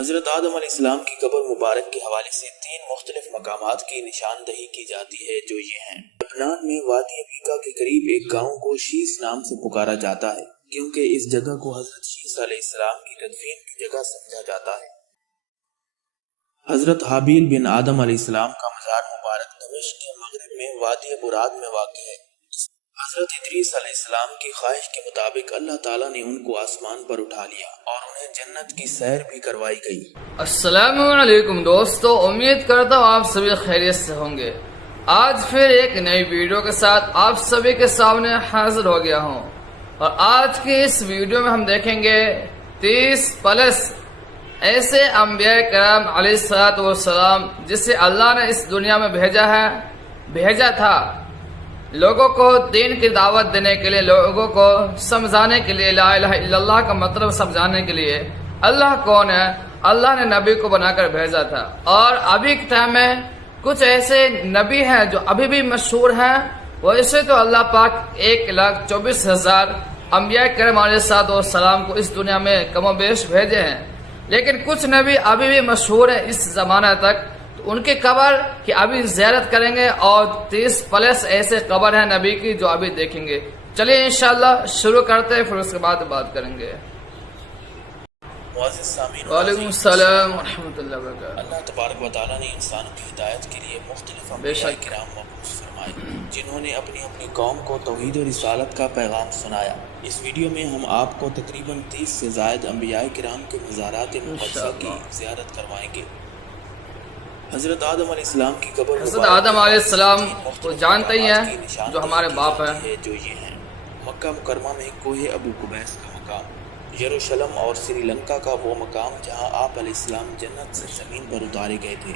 حضرت آدم علیہ السلام کی قبر مبارک کے حوالے سے 3 مختلف مقامات کی نشاندہی کی جاتی ہے جو یہ ہیں۔ لبنان میں وادی بیکا کے قریب ایک گاؤں کو شیس نام سے پکارا جاتا ہے کیونکہ اس جگہ کو حضرت شیس علیہ السلام کی تدفین کی جگہ سمجھا جاتا ہے۔ حضرت حابیل بن آدم علیہ السلام کا مزار مبارک دمشق کے مغرب میں وادی براد میں واقع ہے۔ حضرت ادریس علیہ السلام کی خواہش کے مطابق اللہ تعالیٰ نے ان کو آسمان پر اٹھا لیا اور انہیں جنت کی سیر بھی کروائی گئی۔ السلام علیکم دوستو، امید کرتا ہوں آپ سبھی خیریت سے ہوں گے۔ آج پھر ایک نئی ویڈیو کے ساتھ آپ سبھی کے سامنے حاضر ہو گیا ہوں، اور آج کی اس ویڈیو میں ہم دیکھیں گے 30+ ایسے انبیاء کرام علیہ السلام جسے اللہ نے اس دنیا میں بھیجا تھا لوگوں کو دین کی دعوت دینے کے لیے، لوگوں کو سمجھانے کے لیے، لا الہ الا اللہ کا مطلب سمجھانے کے لیے۔ اللہ کون ہے؟ اللہ نے نبی کو بنا کر بھیجا تھا، اور ابھی کے ٹائم میں کچھ ایسے نبی ہیں جو ابھی بھی مشہور ہیں۔ ویسے تو اللہ پاک 1,24,000 انبیاء کرام علیہ السلام کو اس دنیا میں کم و بیش بھیجے ہیں، لیکن کچھ نبی ابھی بھی مشہور ہیں اس زمانہ تک۔ ان کی قبر کی ابھی زیارت کریں گے، اور 30+ ایسے قبر ہیں نبی کی جو ابھی دیکھیں گے۔ چلیے انشاءاللہ شروع کرتے ہیں، پھر اس کے بعد بات کریں گے۔ وعلیکم السلام ورحمۃ اللہ وبرکاتہ۔ اللہ تبارک و تعالیٰ نے انسانوں کی ہدایت کے لیے مختلف انبیاء کرام مبعوث فرمائے جنہوں نے اپنی اپنی قوم کو توحید و رسالت کا پیغام سنایا۔ اس ویڈیو میں ہم آپ کو تقریباً 30 سے زائد انبیاء کرام کے مزارات مقدسہ کی زیارت کروائیں گے۔ حضرت آدم علیہ السلام کی قبر حضرت آدم علیہ السلام کو جانتے ہی ہیں، جو ہمارے باپ ہیں۔ جو یہ ہیں: مکہ مکرمہ میں کوہ ابو قبیس کا مقام، یروشلم اور سری لنکا کا وہ مقام جہاں آپ علیہ السلام جنت سے زمین پر اتارے گئے تھے۔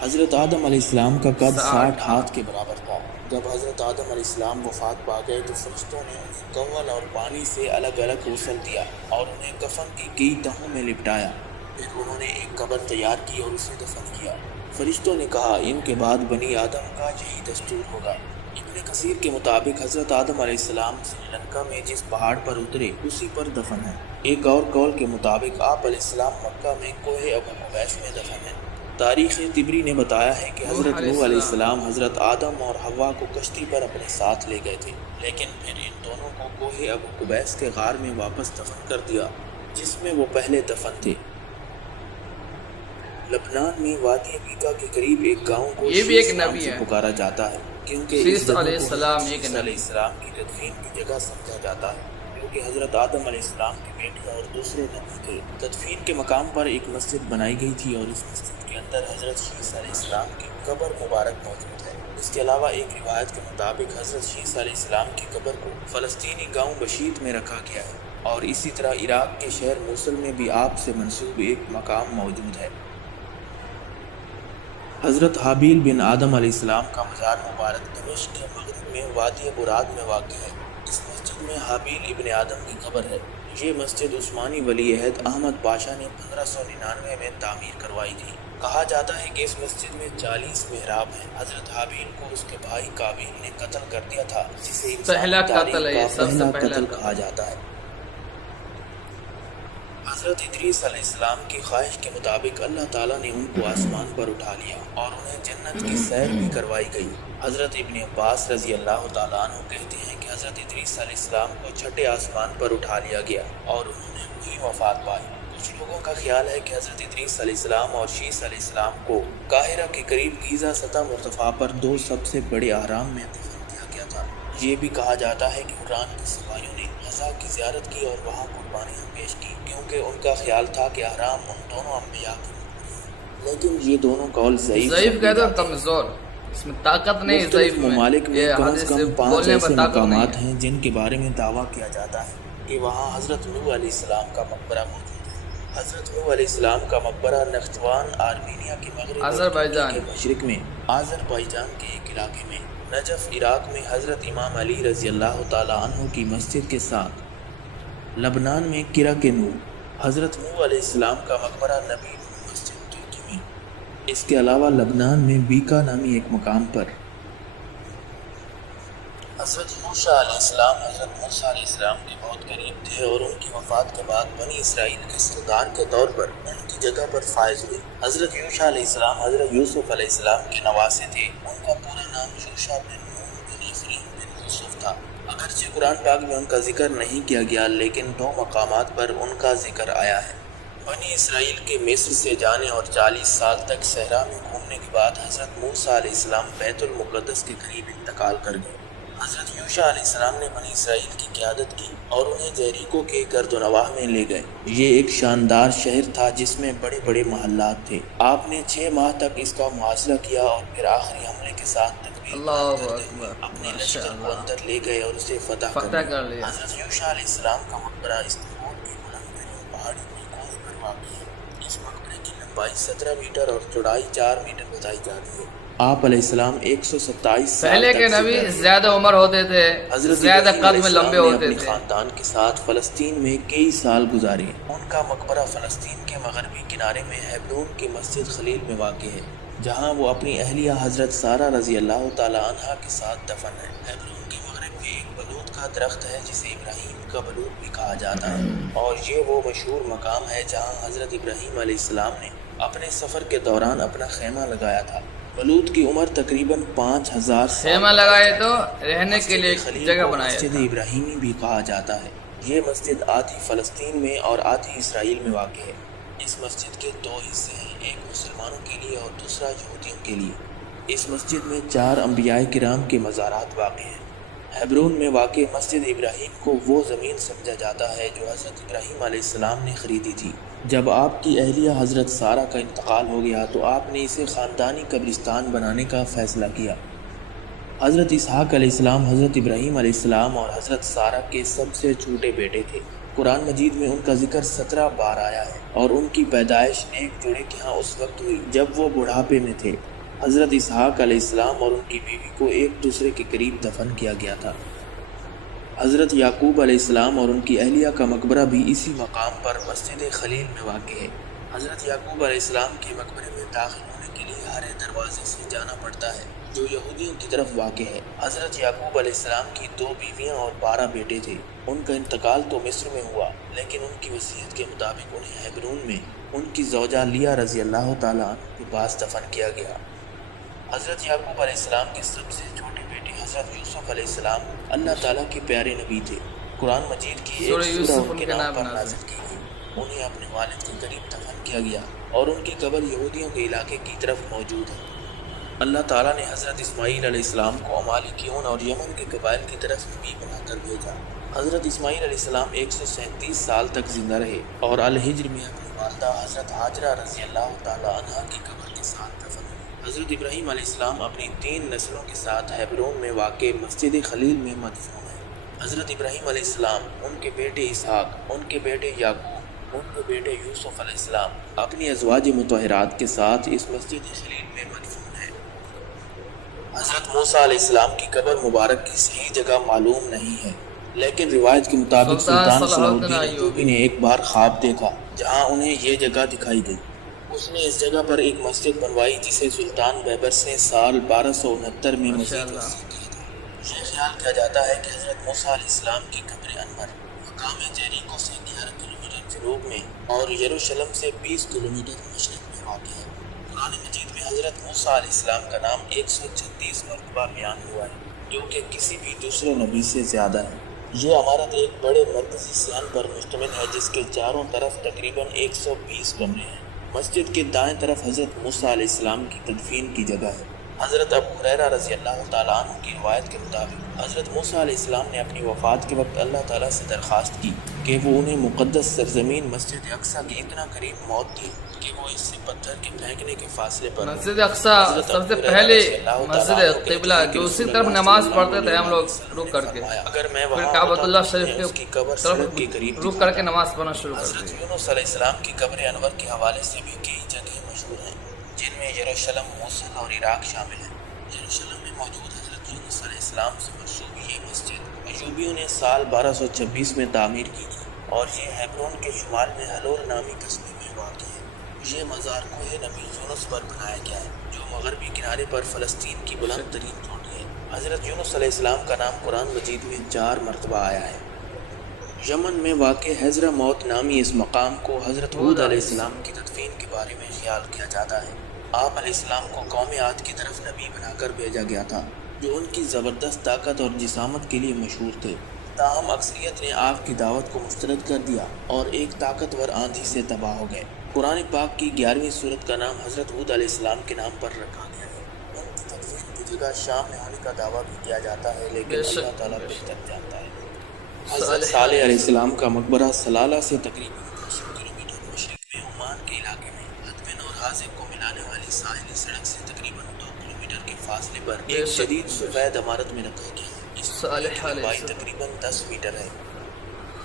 حضرت آدم علیہ السلام کا قد 60 ہاتھ کے برابر تھا۔ جب حضرت آدم علیہ السلام وفات پا گئے تو فرشتوں نے انہیں کنول اور پانی سے الگ الگ غسل دیا اور انہیں کفن کی کئی تہوں میں لپٹایا۔ پھر انہوں نے ایک قبر تیار کی اور اسے دفن کیا۔ فرشتوں نے کہا ان کے بعد بنی آدم کا یہی دستور ہوگا۔ ابن کثیر کے مطابق حضرت آدم علیہ السلام سری لنکا میں جس پہاڑ پر اترے اسی پر دفن ہیں۔ ایک اور قول کے مطابق آپ علیہ السلام مکہ میں کوہ ابو قبیس میں دفن ہیں۔ تاریخ طبری نے بتایا ہے کہ حضرت نوح علیہ السلام حضرت آدم اور حوا کو کشتی پر اپنے ساتھ لے گئے تھے، لیکن پھر ان دونوں کو کوہ ابو قبیس کے غار میں واپس دفن کر دیا جس میں وہ پہلے دفن تھے۔ لبنان میں وادی بیکا کے قریب ایک گاؤں کو شیس نام سے پکارا جاتا ہے کیونکہ اس جگہ کو شیس علیہ السلام کی تدفین کی جگہ سمجھا جاتا ہے، کیونکہ حضرت آدم علیہ السلام کی بیٹی اور دوسرے نبی تھے۔ تدفین کے مقام پر ایک مسجد بنائی گئی تھی اور اس مسجد کے اندر حضرت شیس علیہ السلام کی قبر مبارک موجود ہے۔ اس کے علاوہ ایک روایت کے مطابق حضرت شیس علیہ السلام کی قبر کو فلسطینی گاؤں بشیت میں رکھا گیا ہے، اور اسی طرح عراق کے شہر موصل میں بھی آپ سے منسوب ایک مقام موجود ہے۔ حضرت حابیل بن آدم علیہ السلام کا مزار مبارک دمشق کے مغرب میں وادی براد میں واقع ہے۔ اس مسجد میں حابیل ابن آدم کی قبر ہے۔ یہ مسجد عثمانی ولی عہد احمد پاشا نے 1599 میں تعمیر کروائی تھی۔ کہا جاتا ہے کہ اس مسجد میں 40 محراب ہیں۔ حضرت حابیل کو اس کے بھائی قابیل نے قتل کر دیا تھا، جسے پہلا قتل کہا جاتا ہے۔ حضرت ادریس علیہ السلام کی خواہش کے مطابق اللہ تعالیٰ نے ان کو آسمان پر اٹھا لیا اور انہیں جنت کی سیر بھی کروائی گئی۔ حضرت ابن عباس رضی اللہ تعالیٰ عنہ کہتے ہیں کہ حضرت ادریس علیہ السلام کو چھٹے آسمان پر اٹھا لیا گیا اور انہوں نے وہیں وفات پائی۔ کچھ لوگوں کا خیال ہے کہ حضرت ادریس علیہ السلام اور شیس علیہ السلام کو قاہرہ کے قریب گیزا سطح مرتفع پر 2 سب سے بڑے اہرام میں دفن کیا گیا تھا۔ یہ بھی کہا جاتا ہے کہ حران کے سپاہیوں نے غزہ کی زیارت کی اور وہاں قربانیاں پیش کی، کیونکہ ان کا خیال تھا کہ احرام ان دونوں انبیاء کے ہیں، لیکن یہ دونوں قول ضعیف کہتے ہیں، کمزور، اس میں طاقت نہیں۔ ضعیف ممالک میں کم از کم 5 ایسے مقامات ہیں جن کے بارے میں دعویٰ کیا جاتا ہے کہ وہاں حضرت نوح علیہ السلام کا مقبرہ موجود ہے۔ حضرت نوح علیہ السلام کا مقبرہ نختوان آرمینیا کے مغرب کے مشرق میں آذربائیجان کے ایک علاقے میں نجف عراق میں حضرت امام علی رضی اللہ تعالیٰ عنہ کی مسجد کے ساتھ، لبنان میں کرک نوح حضرت نوح علیہ السلام کا مقبرہ نبی نوح مسجد ترکی میں، اس کے علاوہ لبنان میں بیکا نامی ایک مقام پر حضرت موسیٰ علیہ السلام علیہ السلام کے بہت قریب تھے، اور ان کی وفات کے بعد بنی اسرائیل کے سردار کے طور پر ان کی کی جگہ پر فائز ہوئے۔ حضرت یوشع علیہ السلام حضرت یوسف علیہ السلام کے نواسے تھے۔ ان کا پورا نام یوشع بن نون بن افریم بن یوسف تھا۔ اگرچہ قرآن پاک میں ان کا ذکر نہیں کیا گیا، لیکن 2 مقامات پر ان کا ذکر آیا ہے۔ بنی اسرائیل کے مصر سے جانے اور 40 سال تک صحرا میں گھومنے کے بعد حضرت موسیٰ علیہ السلام بیت المقدس کے قریب انتقال کر گئے۔ حضرت یوشع علیہ السلام نے بنی اسرائیل کی قیادت کی اور انہیں جیریکو کے گرد و نواح میں لے گئے۔ یہ ایک شاندار شہر تھا جس میں بڑے بڑے محلات تھے۔ آپ نے 6 ماہ تک اس کا محاصرہ کیا اور پھر آخری حملے کے ساتھ تکبیر اللہ کرتے اکبر، ہوئے اپنے ماشاء لشکر کو اللہ، اندر لے گئے اور اسے فتح کر لیا۔ حضرت یوشع علیہ السلام کا مقبرہ استنبول کی بلند ترین پہاڑی کی کوہ پر واقع ہے۔ اس مقبرے کی لمبائی 17 میٹر اور چوڑائی 4 میٹر بتائی جاتی ہے۔ آپ علیہ السلام 127 سال پہلے کے نبی زیادہ عمر ہوتے تھے، زیادہ قد میں لمبے ہوتے اپنے تھے۔ خاندان کے ساتھ فلسطین میں کئی سال گزارے۔ ان کا مقبرہ فلسطین کے مغربی کنارے میں ہیبرون کی مسجد خلیل میں واقع ہے، جہاں وہ اپنی اہلیہ حضرت سارہ رضی اللہ تعالی عنہا کے ساتھ دفن ہے۔ ہیبرون کے مغرب میں ایک بلوط کا درخت ہے جسے ابراہیم کا بلوط بھی کہا جاتا ہے، اور یہ وہ مشہور مقام ہے جہاں حضرت ابراہیم علیہ السلام نے اپنے سفر کے دوران اپنا خیمہ لگایا تھا۔ بلوط کی عمر تقریباً 5000 سال۔ خیمہ لگائے تو رہنے کے لیے خلیل جگہ کو بنایا مسجد تھا۔ ابراہیمی بھی کہا جاتا ہے۔ یہ مسجد آدھی فلسطین میں اور آدھی اسرائیل میں واقع ہے۔ اس مسجد کے 2 حصے ہیں، ایک مسلمانوں کے لیے اور دوسرا یہودیوں کے لیے۔ اس مسجد میں 4 انبیاء کرام کے مزارات واقع ہیں۔ ہیبرون میں واقع مسجد ابراہیم کو وہ زمین سمجھا جاتا ہے جو حضرت ابراہیم علیہ السلام نے خریدی تھی۔ جب آپ کی اہلیہ حضرت سارہ کا انتقال ہو گیا تو آپ نے اسے خاندانی قبرستان بنانے کا فیصلہ کیا۔ حضرت اسحاق علیہ السلام حضرت ابراہیم علیہ السلام اور حضرت سارہ کے سب سے چھوٹے بیٹے تھے۔ قرآن مجید میں ان کا ذکر 17 بار آیا ہے، اور ان کی پیدائش ایک جوڑے کے ہاں اس وقت ہوئی جب وہ بڑھاپے میں تھے۔ حضرت اسحاق علیہ السلام اور ان کی بیوی کو ایک دوسرے کے قریب دفن کیا گیا تھا۔ حضرت یعقوب علیہ السلام اور ان کی اہلیہ کا مقبرہ بھی اسی مقام پر مسجد خلیل میں واقع ہے۔ حضرت یعقوب علیہ السلام کے مقبرے میں داخل ہونے کے لیے ہرے دروازے سے جانا پڑتا ہے جو یہودیوں کی طرف واقع ہے۔ حضرت یعقوب علیہ السلام کی 2 بیویاں اور 12 بیٹے تھے۔ ان کا انتقال تو مصر میں ہوا، لیکن ان کی وصیت کے مطابق انہیں ہیبرون میں ان کی زوجہ لیا رضی اللہ تعالیٰ عنہ کے پاس دفن کیا گیا۔ حضرت یعقوب علیہ السلام کے سب سے چھوٹے بیٹے حضرت یوسف علیہ السلام اللہ تعالیٰ کے پیارے نبی تھے۔ قرآن مجید کی ایک سورہ ان کے نام پر نازل کی گئی۔ انہیں اپنے والد کے قریب دفن کیا گیا اور ان کی قبر یہودیوں کے علاقے کی طرف موجود ہے۔ اللہ تعالیٰ نے حضرت اسماعیل علیہ السلام کو عمالیکیون اور یمن کے قبائل کی طرف نبی بنا کر بھیجا۔ حضرت اسماعیل علیہ السلام 137 سال تک زندہ رہے اور الحجر میں اپنی والدہ حضرت ہاجرہ رضی اللہ تعالیٰ عنہا کی قبر کے ساتھ دفن ہوئے۔ حضرت ابراہیم علیہ السلام اپنی 3 نسلوں کے ساتھ ہیبرون میں واقع مسجد خلیل میں مدفون ہیں۔ حضرت ابراہیم علیہ السلام، ان کے بیٹے اسحاق، ان کے بیٹے یعقوب، ان کے بیٹے یوسف علیہ السلام اپنی ازواج مطہرات کے ساتھ اس مسجد خلیل میں مدفون ہیں۔ حضرت موسیٰ علیہ السلام کی قبر مبارک کی صحیح جگہ معلوم نہیں ہے، لیکن روایت کے مطابق سلطان صلاح الدین ایوبی نے ایک بار خواب دیکھا جہاں انہیں یہ جگہ دکھائی گئی۔ اس نے اس جگہ پر ایک مسجد بنوائی جسے سلطان بیبرس نے سال 1269 میں مسجد وسیع کیا تھا۔ یہ خیال کیا جاتا ہے کہ حضرت موسیٰ علیہ السلام کی قبر انور مقام جیریکو سے 11 کلومیٹر جنوب میں اور یروشلم سے 20 کلومیٹر مشرق میں واقع ہے۔ قرآن مجید میں حضرت موسیٰ علیہ السلام کا نام 136 مرتبہ بیان ہوا ہے، جو کہ کسی بھی دوسرے نبی سے زیادہ ہے۔ یہ عمارت ایک بڑے مرکزی صحن پر مشتمل ہے جس کے چاروں طرف تقریباً 120 کمرے ہیں۔ مسجد کے دائیں طرف حضرت موسیٰ علیہ السلام کی تدفین کی جگہ ہے۔ حضرت ابو ہریرہ رضی اللہ تعالیٰ عنہ کی روایت کے مطابق حضرت موسیٰ علیہ السلام نے اپنی وفات کے وقت اللہ تعالیٰ سے درخواست کی کہ وہ انہیں مقدس سرزمین مسجد اقصیٰ کے اتنا قریب موت دی کہ وہ اس سے پتھر کے پھینکنے کے فاصلے پر مسجد اقصیٰ سب سے پہلے مسجد قبلہ جو اسی طرف نماز پڑھتے تھے ہم لوگ رک کر کے، اگر میں پھر کعبۃ اللہ شریف کی طرف رک کر کے نماز پڑھنا شروع کر دی۔ حضرت یونس علیہ السلام کی قبر انور کے حوالے سے بھی کئی جگہیں مشہور ہیں، جن میں یروشلم، موصل اور عراق شامل ہیں۔ یروشلم میں موجود حضرت یونس علیہ السلام سے منسوب یہ مسجد ایوبیوں نے سال 1226 میں تعمیر کی تھی، اور یہ ہیبرون کے شمال میں حلول نامی قصبے میں واقع ہے۔ یہ مزار کوہ نبی یونس پر بنایا گیا ہے، جو مغربی کنارے پر فلسطین کی بلند ترین چوٹی ہے۔ حضرت یونس علیہ السلام کا نام قرآن مجید میں 4 مرتبہ آیا ہے۔ یمن میں واقع حضرہ موت نامی اس مقام کو حضرت ہود علیہ السلام کی تدفین کے بارے میں خیال کیا جاتا ہے۔ آپ علیہ السلام کو قوم عاد کی طرف نبی بنا کر بھیجا گیا تھا، جو ان کی زبردست طاقت اور جسامت کے لیے مشہور تھے۔ تاہم اکثریت نے آپ کی دعوت کو مسترد کر دیا اور ایک طاقتور آندھی سے تباہ ہو گئے۔ قرآن پاک کی 11ویں سورت کا نام حضرت ہود علیہ السلام کے نام پر رکھا گیا ہے۔ ان کی تدفین کی جگہ شام میں ہونے کا دعویٰ بھی کیا جاتا ہے، لیکن اللہ تعالیٰ بہتر جانتا ہے۔ حضرت صالح علیہ السلام کا مقبرہ سلالہ سے تقریباً 10 کلومیٹر مشرق میں عمان کے علاقے میں حتمن اور حاذق کو ملانے والی ساحلی سڑک سے تقریباً 2 کلومیٹر کے فاصلے پر ایک شدید سفید عمارت میں رکھا گیا ہے۔ اس کی لمبائی تقریباً 10 میٹر ہے۔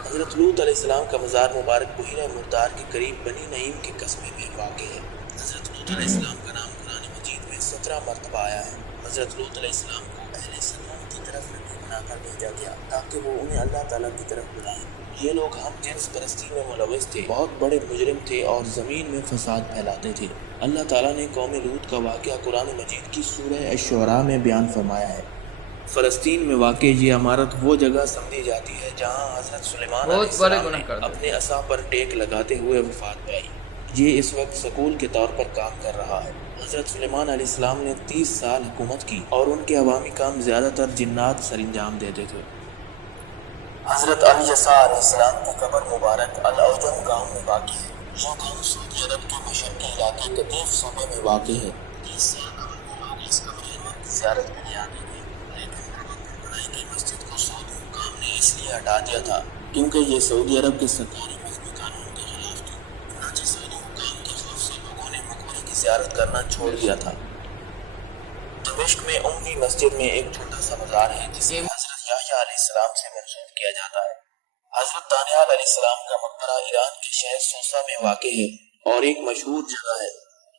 حضرت لوط علیہ السلام کا مزار مبارک بحیرہ مردار کے قریب بنی نعیم کے قصبے میں واقع ہے۔ حضرت لوط علیہ السلام کا نام قرآن مجید میں 17 مرتبہ آیا ہے۔ حضرت لوط علیہ السلام کو اہل سدوم کی طرف نبی بنا کر بھیجا گیا تاکہ وہ انہیں اللہ تعالیٰ کی طرف بلائیں۔ یہ لوگ ہم جنس پرستی میں ملوث تھے، بہت بڑے مجرم تھے اور زمین میں فساد پھیلاتے تھے۔ اللہ تعالیٰ نے قوم لوط کا واقعہ قرآن مجید کی سورہ الشعراء میں بیان فرمایا ہے۔ فلسطین میں واقع یہ عمارت وہ جگہ سمجھی جاتی ہے جہاں حضرت سلیمان علیہ السلام نے اپنے عصا پر ٹیک لگاتے ہوئے وفات پائی۔ یہ اس وقت سکول کے طور پر کام کر رہا ہے۔ حضرت سلیمان علیہ السلام نے 30 سال حکومت کی اور ان کے عوامی کام زیادہ تر جنات سر انجام دیتے تھے۔ حضرت الیسع علیہ السلام کی قبر مبارک العجم گاؤں میں واقع ہے۔ یہ گاؤں سعودی عرب کے مشرقی علاقے قطیف صوبے میں واقع ہے۔ 30 سال قبل لوگ اس قبر انور کی زیارت کے لیے آتے تھے، لیکن قبر پر بنائی گئی مسجد کو سعودی حکام نے اس لیے ہٹا دیا تھا کیونکہ یہ سعودی عرب کے سرکاری مذہبی قانون کے خلاف تھی۔ چنانچہ سعودی حکام کے خوف سے لوگوں نے مقبرے کی زیارت کرنا چھوڑ دیا تھا۔ دمشق میں اموی مسجد میں ایک چھوٹا سا مزار ہے جسے حضرت یحییٰ علیہ السلام سے منسوب کیا جاتا ہے۔ حضرت دانیال علیہ السلام کا مقبرہ ایران کے شہر سوسہ میں واقع ہے اور ایک مشہور جگہ ہے۔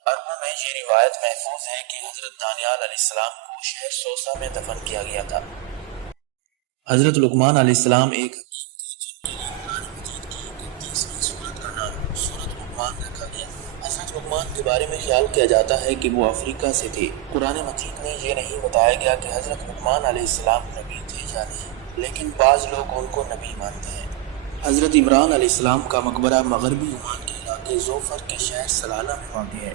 عربوں میں یہ روایت محفوظ ہے کہ حضرت دانیال علیہ السلام کو شہر سوسہ میں دفن کیا گیا تھا۔ حضرت لقمان علیہ السلام ایک حکیم تھے جن کے لیے قرآن مجید کی 31ویں سورت کا نام سورت لقمان رکھا گیا۔ حضرت لقمان کے بارے میں خیال کیا جاتا ہے کہ وہ افریقہ سے تھے۔ قرآن مجید میں یہ نہیں بتایا گیا کہ حضرت لقمان علیہ السلام نبی تھے یا نہیں، لیکن بعض لوگ ان کو نبی مانتے ہیں۔ حضرت عمران علیہ السلام کا مقبرہ مغربی عمان کے علاقے زوفر کے شہر سلالہ میں واقع ہے۔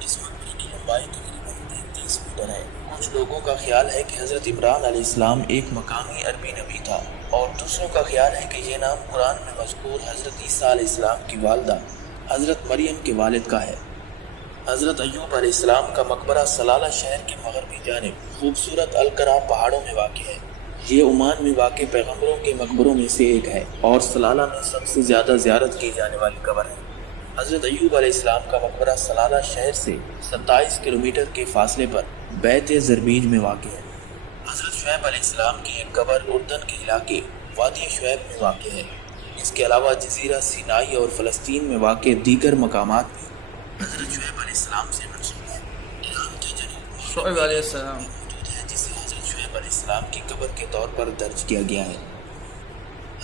اس مقبرے کی لمبائی تقریباً 33 میٹر ہے۔ کچھ لوگوں کا خیال ہے کہ حضرت عمران علیہ السلام ایک مقامی عربی نبی تھا اور دوسروں کا خیال ہے کہ یہ نام قرآن میں مذکور حضرت عیسیٰ علیہ السلام کی والدہ حضرت مریم کے والد کا ہے۔ حضرت ایوب علیہ السلام کا مقبرہ سلالہ شہر کے مغربی جانب خوبصورت القرا پہاڑوں میں واقع ہے۔ یہ عمان میں واقع پیغمبروں کے مقبروں میں سے ایک ہے اور سلالہ میں سب سے زیادہ زیارت کی جانے والی قبر ہے۔ حضرت ایوب علیہ السلام کا مقبرہ سلالہ شہر سے 27 کلومیٹر کے فاصلے پر بیت زربیج میں واقع ہے۔ حضرت شعیب علیہ السلام کی ایک قبر اردن کے علاقے وادی شعیب میں واقع ہے۔ اس کے علاوہ جزیرہ سینائی اور فلسطین میں واقع دیگر مقامات بھی حضرت شعیب علیہ السلام سے منسوب ہیں۔ ایران کے جنوب شعیب علیہ السلام موجود ہے جسے حضرت شعیب علیہ السلام کی قبر کے طور پر درج کیا گیا ہے۔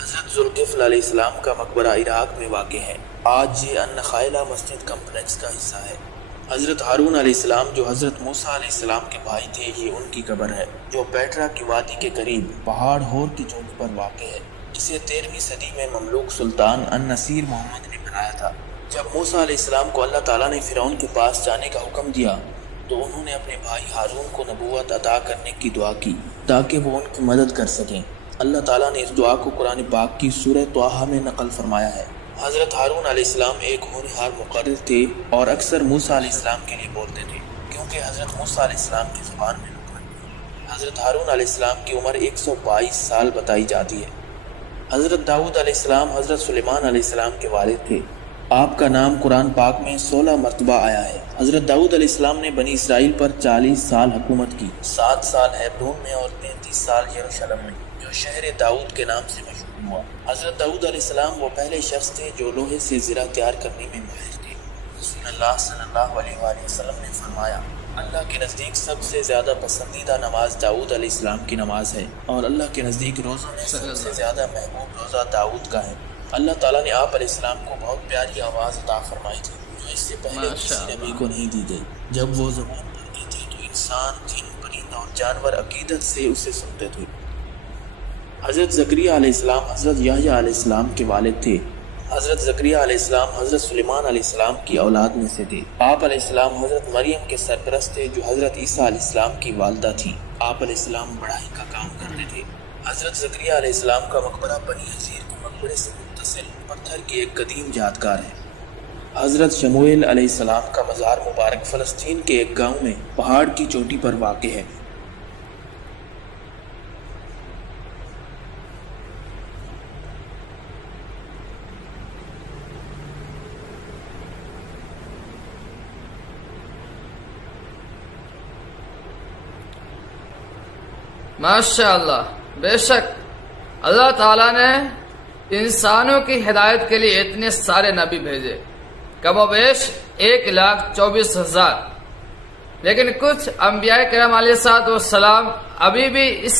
حضرت ذوالقفل علیہ السلام کا مقبرہ عراق میں واقع ہے۔ آج یہ النخائلہ مسجد کمپلیکس کا حصہ ہے۔ حضرت ہارون علیہ السلام جو حضرت موسیٰ علیہ السلام کے بھائی تھے، یہ ان کی قبر ہے جو پیٹرا کی وادی کے قریب پہاڑ ہور کی چوٹی پر واقع ہے، جسے 13ویں صدی میں مملوک سلطان النصیر محمد نے بنایا تھا۔ جب موسیٰ علیہ السلام کو اللہ تعالیٰ نے فرعون کے پاس جانے کا حکم دیا تو انہوں نے اپنے بھائی ہارون کو نبوت عطا کرنے کی دعا کی تاکہ وہ ان کی مدد کر سکیں۔ اللہ تعالیٰ نے اس دعا کو قرآن پاک کی سورہ طٰہٰ میں نقل فرمایا ہے۔ حضرت ہارون علیہ السلام ایک ہونہار مقرر تھے اور اکثر موسیٰ علیہ السلام کے لیے بولتے تھے کیونکہ حضرت موسیٰ علیہ السلام کی زبان میں نقل تھی۔ حضرت ہارون علیہ السلام کی عمر 122 سال بتائی جاتی ہے۔ حضرت داؤد علیہ السلام حضرت سلیمان علیہ السلام کے والد تھے۔ آپ کا نام قرآن پاک میں 16 مرتبہ آیا ہے۔ حضرت داؤد علیہ السلام نے بنی اسرائیل پر 40 سال حکومت کی، 7 سال ہیبرون میں اور 33 سال یروشلم میں، جو شہر داؤد کے نام سے مشہور ہوا۔ حضرت داؤد علیہ السلام وہ پہلے شخص تھے جو لوہے سے زرہ تیار کرنے میں ماہر تھے۔ رسول اللہ صلی اللہ علیہ وآلہ وسلم نے فرمایا، اللہ کے نزدیک سب سے زیادہ پسندیدہ نماز داؤد علیہ السلام کی نماز ہے اور اللہ کے نزدیک روزوں میں سب سے زیادہ محبوب روزہ داؤد کا ہے۔ اللہ تعالیٰ نے آپ علیہ السلام کو بہت پیاری آواز عطا فرمائی تھی جو اس سے پہلے کسی نبی کو نہیں دی گئی۔ جب وہ زبان پڑھتے تھے تو انسان، جن، پرندہ اور جانور عقیدت سے اسے سنتے تھے۔ حضرت زکریا علیہ السلام حضرت یحییٰ علیہ السلام کے والد تھے۔ حضرت زکریا علیہ السلام حضرت سلیمان علیہ السلام کی اولاد میں سے تھے۔ آپ علیہ السلام حضرت مریم کے سرپرست تھے جو حضرت عیسیٰ علیہ السلام کی والدہ تھیں۔ آپ علیہ السلام بڑھائی کا کام کرتے تھے۔ حضرت زکریا علیہ السلام کا مقبرہ بنی حضیر کے مقبرے سے متصل پتھر کی ایک قدیم یادگار ہے۔ حضرت شموئیل علیہ السلام کا مزار مبارک فلسطین کے ایک گاؤں میں پہاڑ کی چوٹی پر واقع ہے۔ ماشاءاللہ، بے شک اللہ تعالیٰ نے انسانوں کی ہدایت کے لیے اتنے سارے نبی بھیجے، کم و بیش 1,24,000، لیکن کچھ انبیاء کرام علیہ السلام ابھی بھی اس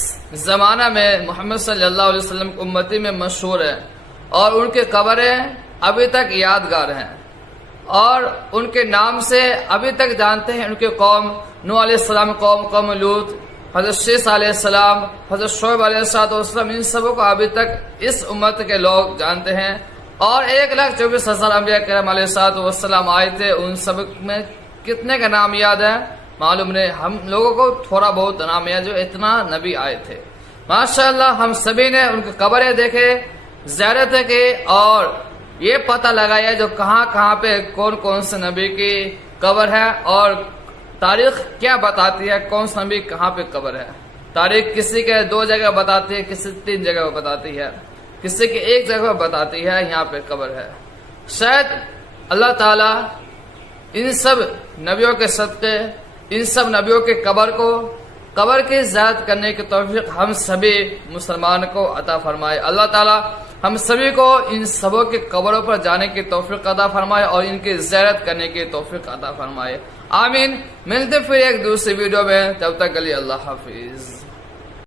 زمانہ میں محمد صلی اللہ علیہ وسلم کی امتی میں مشہور ہیں، اور ان کے قبریں ابھی تک یادگار ہیں، اور ان کے نام سے ابھی تک جانتے ہیں ان کے قوم نوح علیہ السلام قوم لوط، حضرت شیس علیہ السلام، حضرت شعیب علیہ السلام، ان سبوں کو ابھی تک اس امت کے لوگ جانتے ہیں۔ اور 1,24,000 انبیاء کرام علیہ السلام آئے تھے، ان سب میں کتنے کا نام یاد ہے معلوم نہیں، ہم لوگوں کو تھوڑا بہت نام یاد جو اتنا نبی آئے تھے۔ ماشاءاللہ ہم سبھی نے ان کی قبریں دیکھے، زیارتیں کی، اور یہ پتہ لگایا جو کہاں کہاں پہ کون کون سے نبی کی قبر ہے، اور تاریخ کیا بتاتی ہے کون سا نبی کہاں پہ قبر ہے۔ تاریخ کسی کے 2 جگہ بتاتی ہے، کسی 3 جگہ بتاتی ہے، کسی کی 1 جگہ بتاتی ہے یہاں پہ قبر ہے۔ شاید اللہ تعالیٰ ان سب نبیوں کے صدقے، ان سب نبیوں کے قبر کی زیارت کرنے کی توفیق ہم سبھی مسلمان کو عطا فرمائے۔ اللہ تعالیٰ ہم سبھی کو ان سبوں کی قبروں پر جانے کی توفیق عطا فرمائے اور ان کی زیارت کرنے کی توفیق عطا فرمائے، آمین۔ ملتے پھر ایک دوسری ویڈیو میں، تب تک کے لیے اللہ حافظ۔